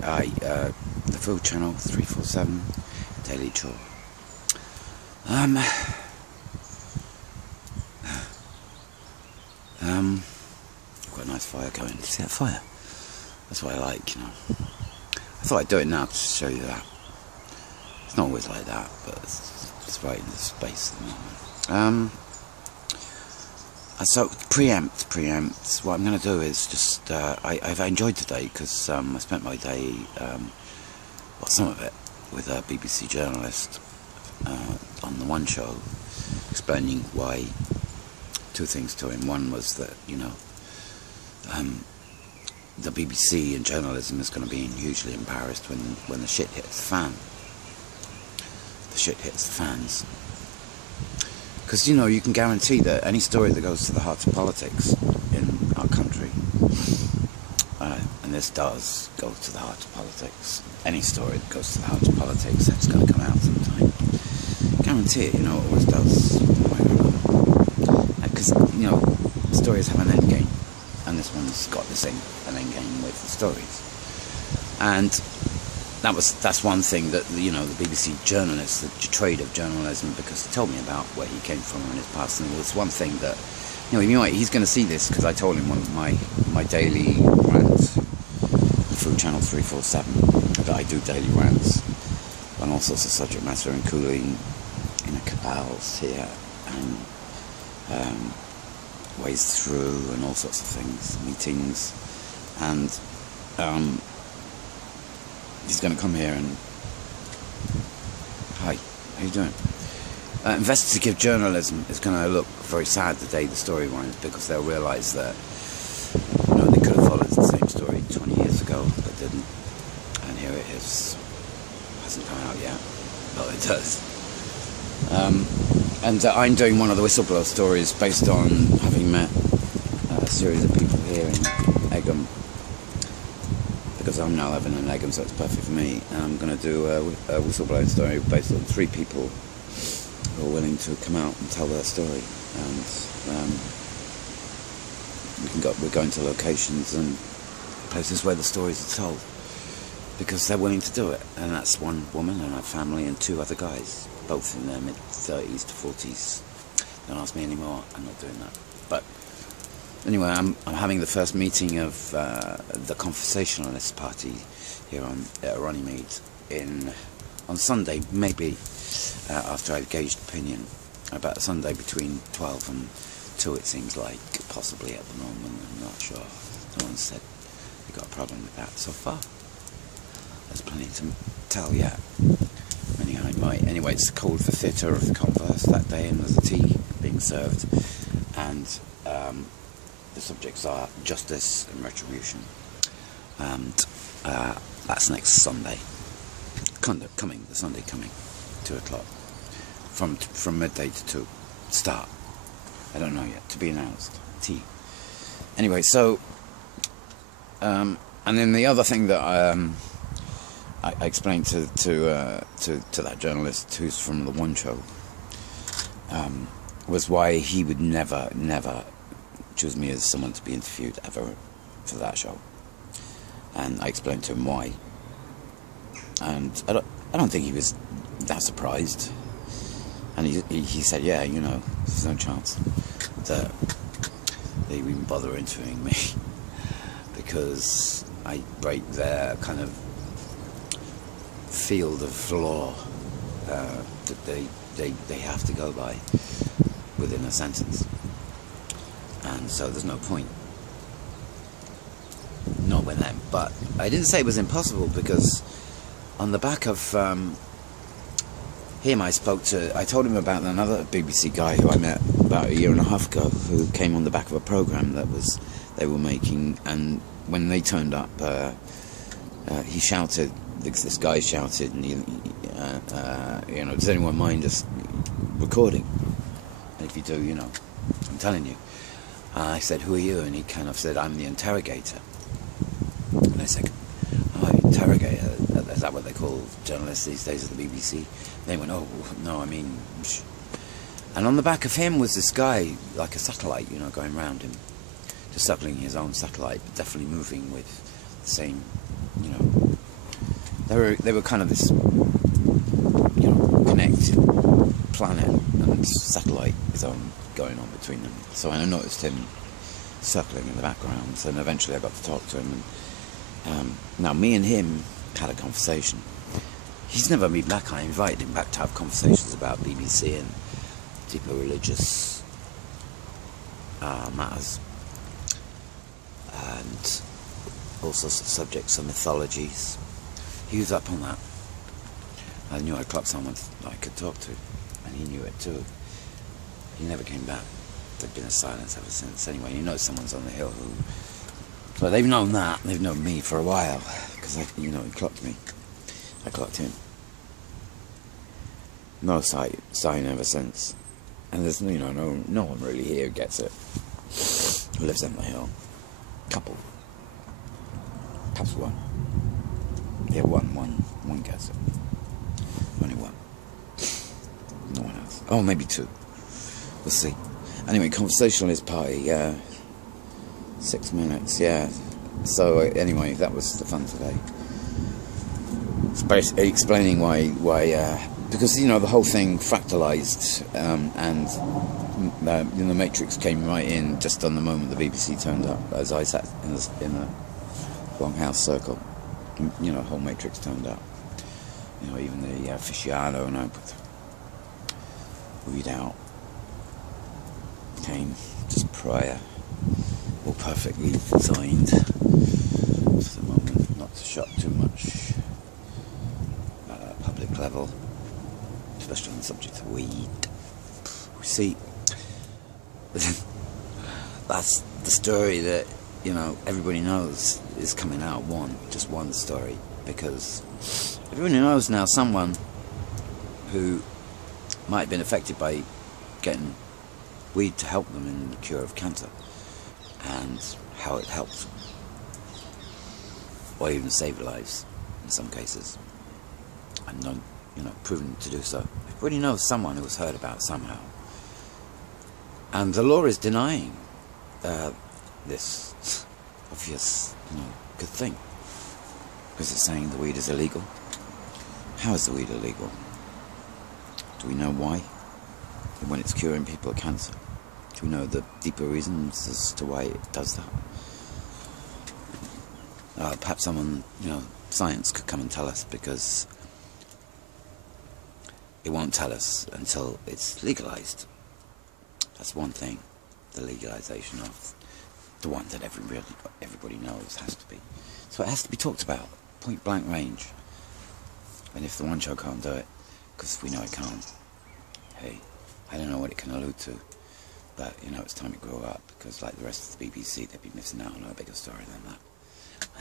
The Food Channel 347 Daily Chore. Got a nice fire going. See that fire? That's what I like, you know. I thought I'd do it now to show you that. It's not always like that, but it's right in the space at the moment. So preempt. What I'm going to do is just I've enjoyed today because I spent my day, well, some of it, with a BBC journalist on the One Show, explaining why. Two things to him. One was that, you know, the BBC and journalism is going to be hugely embarrassed when the shit hits the fan. The shit hits the fans. Because, you know, you can guarantee that any story that goes to the heart of politics in our country, and this does go to the heart of politics, any story that goes to the heart of politics, that's going to come out sometime. Guarantee it, you know, it always does. Because, you know, stories have an end game, and this one's got an end game with the stories. And that's one thing that, you know, the BBC journalist, the trade of journalism, because he told me about where he came from in his past, and it was one thing that, you know, he's going to see this because I told him one of my daily rants, the Food Channel 347, that I do daily rants on all sorts of subject matter, including, you know, cabals here and ways through and all sorts of things, meetings, and he's going to come here and, hi, how you doing? Investigative journalism is going to look very sad the day the story runs, because they'll realise that, you know, they could have followed the same story 20 years ago, but didn't, and here it is. Hasn't come out yet, but it does. And I'm doing one of the whistleblower stories based on having met a series of people here in Egham, because I'm now living in Egham, so it's perfect for me. And I'm going to do a whistleblowing story based on 3 people who are willing to come out and tell their story. And we're going to locations and places where the stories are told, because they're willing to do it. And that's one woman and her family and 2 other guys, both in their mid-30s to 40s. Don't ask me anymore, I'm not doing that. But anyway, I'm having the first meeting of the Conversationalist Party here at Runnymede on Sunday, maybe after I've gauged opinion, about Sunday between 12 and 2, it seems like, possibly at the moment. I'm not sure. No one said they got a problem with that so far. There's plenty to tell yet. Anyway, it's called the Theatre of the Converse that day, and there's a tea being served, and the subjects are justice and retribution, and that's next Sunday. The Sunday coming, 2 o'clock, from midday to 2. Start. I don't know yet. To be announced. Tea. Anyway, so and then the other thing that I explained to that journalist who's from the One Show was why he would never choose me as someone to be interviewed ever for that show, and I explained to him why, and I don't think he was that surprised, and he said, yeah, you know, there's no chance that they even bother interviewing me because I break their kind of field of law that they have to go by within a sentence, and so there's no point. Not with them. But I didn't say it was impossible, because on the back of him, I told him about another BBC guy who I met about 1.5 years ago, who came on the back of a programme they were making, and when they turned up, he shouted. This guy shouted, and you know, does anyone mind us recording? And if you do, you know, I'm telling you. I said, who are you? And he kind of said, I'm the interrogator. And I said, oh, interrogator? Is that what they call journalists these days at the BBC? And they went, oh, no, I mean... And on the back of him was this guy, like a satellite, you know, going round him. Just circling his own satellite, but definitely moving with the same, you know, They were kind of this, you know, connected planet and satellite zone going on between them. So I noticed him circling in the background, and eventually I got to talk to him. And now me and him had a conversation. He's never been back. I invited him back to have conversations about BBC and deeper religious matters, and all sorts of subjects and mythologies. He was up on that. I knew I'd clocked someone I could talk to, and he knew it too. He never came back. There'd been a silence ever since. Anyway, you know someone's on the hill who... So they've known that. They've known me for a while, because, you know, he clocked me. I clocked him. No sign ever since. And there's, you know, no one really here who gets it. Who lives on the hill. Couple. Perhaps one. Yeah, one gets it. Only one. No one else. Oh, maybe two. We'll see. Anyway, conversationalist party, 6 minutes, yeah. So, anyway, that was the fun today. It's basically explaining why, because, you know, the whole thing fractalized, and the Matrix came right in just on the moment the BBC turned up, as I sat in a longhouse circle. You know, the whole Matrix turned up. You know, even the aficionado and I put the weed out came just prior, all perfectly designed for the moment, not to shock too much at a public level, especially on the subject of weed. We see, that's the story that, you know, everybody knows is coming out. Just one story, because everybody knows now someone who might have been affected by getting weed to help them in the cure of cancer, and how it helped, or even saved lives in some cases, and not, you know, proven to do so. Everybody knows someone who was heard about somehow, and the law is denying this obvious, you know, good thing, because it's saying the weed is illegal. How is the weed illegal? Do we know why? And when it's curing people of cancer, do we know the deeper reasons as to why it does that? Perhaps someone, you know, science could come and tell us, because it won't tell us until it's legalized. That's one thing, the legalization of the one that everybody knows has to be. So it has to be talked about, point blank range. And if the one show can't do it, because we know it can't, hey, I don't know what it can allude to, but, you know, it's time to grow up, because like the rest of the BBC, they'd be missing out on a bigger story than that.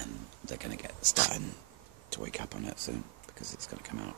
And they're going to get starting to wake up on it soon, because it's going to come out.